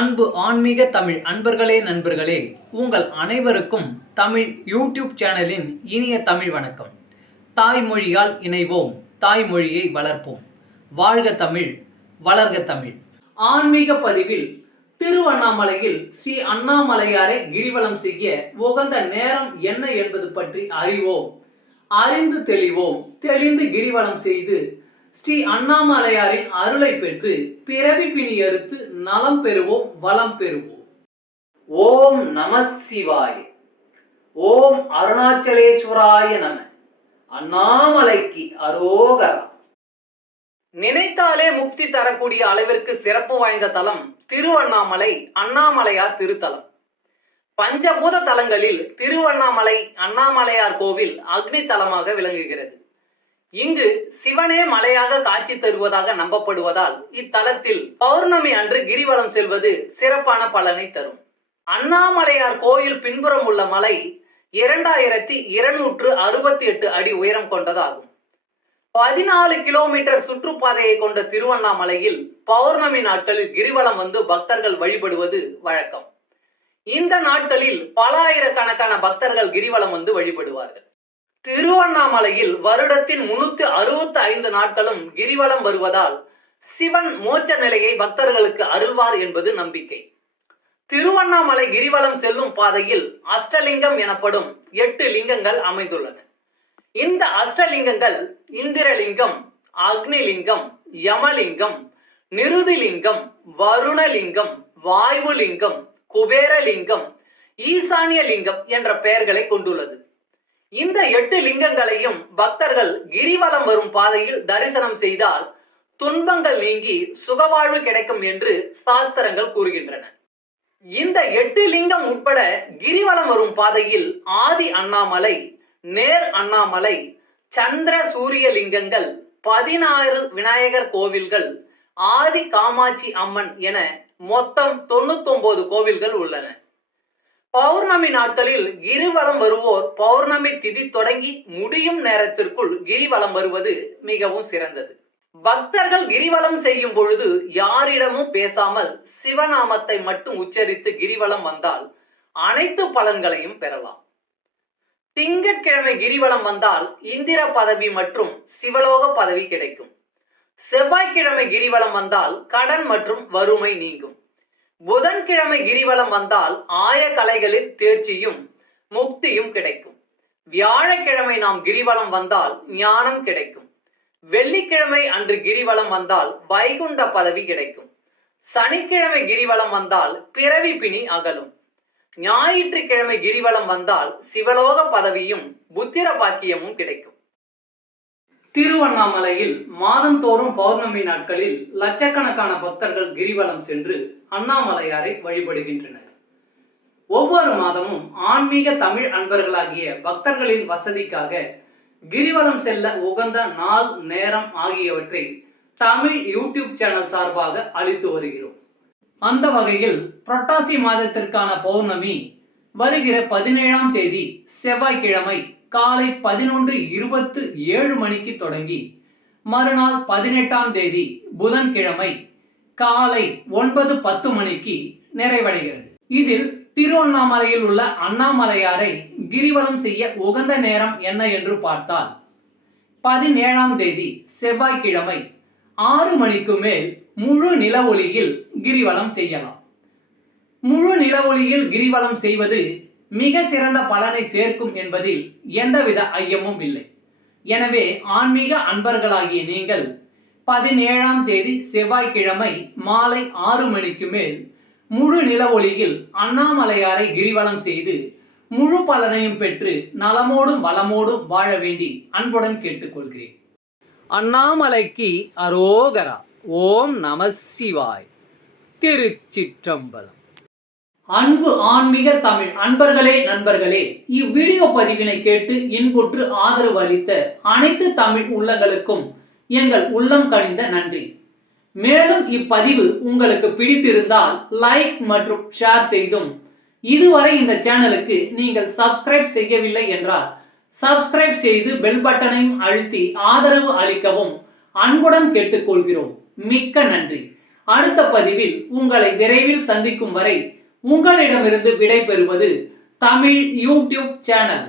அன்பு ஆன்மீக தமிழ் அன்பர்களே நண்பர்களே, உங்கள் அனைவருக்கும் தமிழ் யூடியூப் சேனலின் இனிய தமிழ் வணக்கம். தாய்மொழியால் இணைவோம், தாய்மொழியை வளர்ப்போம். வாழ்க தமிழ், வளர்க தமிழ். ஆன்மீக பதிவில் திருவண்ணாமலையில் ஸ்ரீ அண்ணாமலையாரை கிரிவலம் செய்ய உகந்த நேரம் என்ன என்பது பற்றி அறிவோம். அறிந்து தெளிவோம். தெளிந்து கிரிவலம் செய்து ஸ்ரீ அண்ணாமலையாரின் அருளை பெற்று பிறவி பிணி அறுத்து நலம் பெறுவோம், வளம் பெறுவோம். ஓம் நம சிவாய. ஓம் அருணாச்சலேஸ்வராய நம. அண்ணாமலைக்கு அரோகரா. நினைத்தாலே முக்தி தரக்கூடிய அளவிற்கு சிறப்பு வாய்ந்த தலம் திருவண்ணாமலை அண்ணாமலையார் திருத்தலம். பஞ்சபூத தலங்களில் திருவண்ணாமலை அண்ணாமலையார் கோவில் அக்னி தலமாக விளங்குகிறது. இங்கு சிவனே மலையாக காட்சி தருவதாக நம்பப்படுவதால் இத்தலத்தில் பௌர்ணமி அன்று கிரிவலம் செல்வது சிறப்பான பலனை தரும். அண்ணாமலையார் கோயில் பின்புறம் உள்ள மலை 2268 அடி உயரம் கொண்டதாகும். 14 கிலோமீட்டர் சுற்றுப்பாதையை கொண்ட திருவண்ணாமலையில் பௌர்ணமி நாட்களில் கிரிவலம் வந்து பக்தர்கள் வழிபடுவது வழக்கம். இந்த நாட்களில் பல ஆயிரக்கணக்கான பக்தர்கள் கிரிவலம் வந்து வழிபடுவார்கள். திருவண்ணாமலையில் வருடத்தின் 365 நாட்களும் கிரிவலம் வருவதால் சிவன் மோட்ச நிலையை பக்தர்களுக்கு அருள்வார் என்பது நம்பிக்கை. திருவண்ணாமலை கிரிவலம் செல்லும் பாதையில் அஷ்டலிங்கம் எனப்படும் 8 லிங்கங்கள் அமைந்துள்ளன. இந்த அஷ்டலிங்கங்கள் இந்திரலிங்கம், அக்னிலிங்கம், யமலிங்கம், நிருதிலிங்கம், வருணலிங்கம், வாயுலிங்கம், குபேரலிங்கம், ஈசானிய லிங்கம் என்ற பெயர்களை கொண்டுள்ளது. இந்த 8 லிங்கங்களையும் பக்தர்கள் கிரிவலம் வரும் பாதையில் தரிசனம் செய்தால் துன்பங்கள் நீங்கி சுகவாழ்வு கிடைக்கும் என்று சாஸ்திரங்கள் கூறுகின்றன. இந்த 8 லிங்கம் உட்பட கிரிவலம் வரும் பாதையில் ஆதி அண்ணாமலை, நேர் அண்ணாமலை, சந்திர சூரிய லிங்கங்கள், 16 விநாயகர் கோவில்கள், ஆதி காமாட்சி அம்மன் என மொத்தம் 99 கோவில்கள் உள்ளன. பௌர்ணமி நாட்களில் கிரிவலம் வருவோர் பௌர்ணமி திதி தொடங்கி முடியும் நேரத்திற்குள் கிரிவலம் வருவது மிகவும் சிறந்தது. பக்தர்கள் கிரிவலம் செய்யும் பொழுது யாரிடமும் பேசாமல் சிவநாமத்தை மட்டும் உச்சரித்து கிரிவலம் வந்தால் அனைத்து பலன்களையும் பெறலாம். திங்கட்கிழமை கிரிவலம் வந்தால் இந்திர பதவி மற்றும் சிவலோக பதவி கிடைக்கும். செவ்வாய்க்கிழமை கிரிவலம் வந்தால் கடன் மற்றும் வறுமை நீங்கும். புதன்கிழமை கிரிவலம் வந்தால் ஆய கலைகளில் தேர்ச்சியும் முக்தியும் கிடைக்கும். வியாழக்கிழமை நாம் கிரிவலம் வந்தால் ஞானம் கிடைக்கும். வெள்ளிக்கிழமை அன்று கிரிவலம் வந்தால் வைகுண்ட பதவி கிடைக்கும். சனிக்கிழமை கிரிவலம் வந்தால் பிறவி பிணி அகலும். ஞாயிற்றுக்கிழமை கிரிவலம் வந்தால் சிவலோக பதவியும் புத்திர பாக்கியமும் கிடைக்கும். திருவண்ணாமலையில் மாதந்தோறும் பௌர்ணமி நாட்களில் லட்சக்கணக்கான பக்தர்கள் கிரிவலம் சென்று அண்ணாமலையாரை வழிபடுகின்றனர். ஒவ்வொரு மாதமும் ஆன்மீக தமிழ் அன்பர்களாகிய பக்தர்களின் வசதிக்காக கிரிவலம் செல்ல உகந்த நாள், நேரம் ஆகியவற்றை தமிழ் யூடியூப் சேனல் சார்பாக அளித்து வருகிறோம். அந்த வகையில் புரட்டாசி மாதத்திற்கான பௌர்ணமி வருகிற 17ஆம் தேதி செவ்வாய்க்கிழமை காலை 11:27 மணிக்கு தொடங்கி மறுநாள் 18ஆம் தேதி புதன்கிழமை காலை 9:10 மணிக்கு நிறைவடைகிறது. இதில் திருவண்ணாமலையில் உள்ள அண்ணாமலையாரை கிரிவலம் செய்ய உகந்த நேரம் என்ன என்று பார்த்தால் 17ஆம் தேதி செவ்வாய்க்கிழமை 6 மணிக்கு மேல் முழு நில ஒளியில் கிரிவலம் செய்யலாம். முழு நில ஒளியில் கிரிவலம் செய்வது மிக சிறந்த பலனை சேர்க்கும் என்பதில் எந்தவித ஐயமும் இல்லை. எனவே ஆன்மீக அன்பர்களாகிய நீங்கள் 17ஆம் தேதி செவ்வாய்க்கிழமை மாலை 6 மணிக்கு மேல் முழு நில ஒளியில் அண்ணாமலையாரை கிரிவலம் செய்து முழு பலனையும் பெற்று நலமோடும் வளமோடும் வாழ வேண்டி அன்புடன் கேட்டுக்கொள்கிறேன். அண்ணாமலைக்கு அரோகரா. ஓம் நம சிவாய். திருச்சிற்றம்பலம். அன்பு ஆன்மீக தமிழ் அன்பர்களே நண்பர்களே, இவ்வீடியோ பதிவினை கேட்டு இன்புற்று ஆதரவு அளித்த அனைத்து தமிழ் உள்ளங்களுக்கும் எங்கள் உள்ளம் கனிந்த நன்றி. மேலும் இப்பதிவு உங்களுக்கு பிடித்திருந்தால் லைக் மற்றும் ஷேர் செய்தும், இதுவரை இந்த சேனலுக்கு நீங்கள் சப்ஸ்கிரைப் செய்யவில்லை என்றால் சப்ஸ்கிரைப் செய்து பெல் பட்டனையும் அழுத்தி ஆதரவு அளிக்கவும் அன்புடன் கேட்டுக்கொள்கிறோம். மிக்க நன்றி. அடுத்த பதிவில் உங்களை விரைவில் சந்திக்கும் வரை உங்களிடமிருந்து விடை பெறுவது தமிழ் யூடியூப் சேனல்.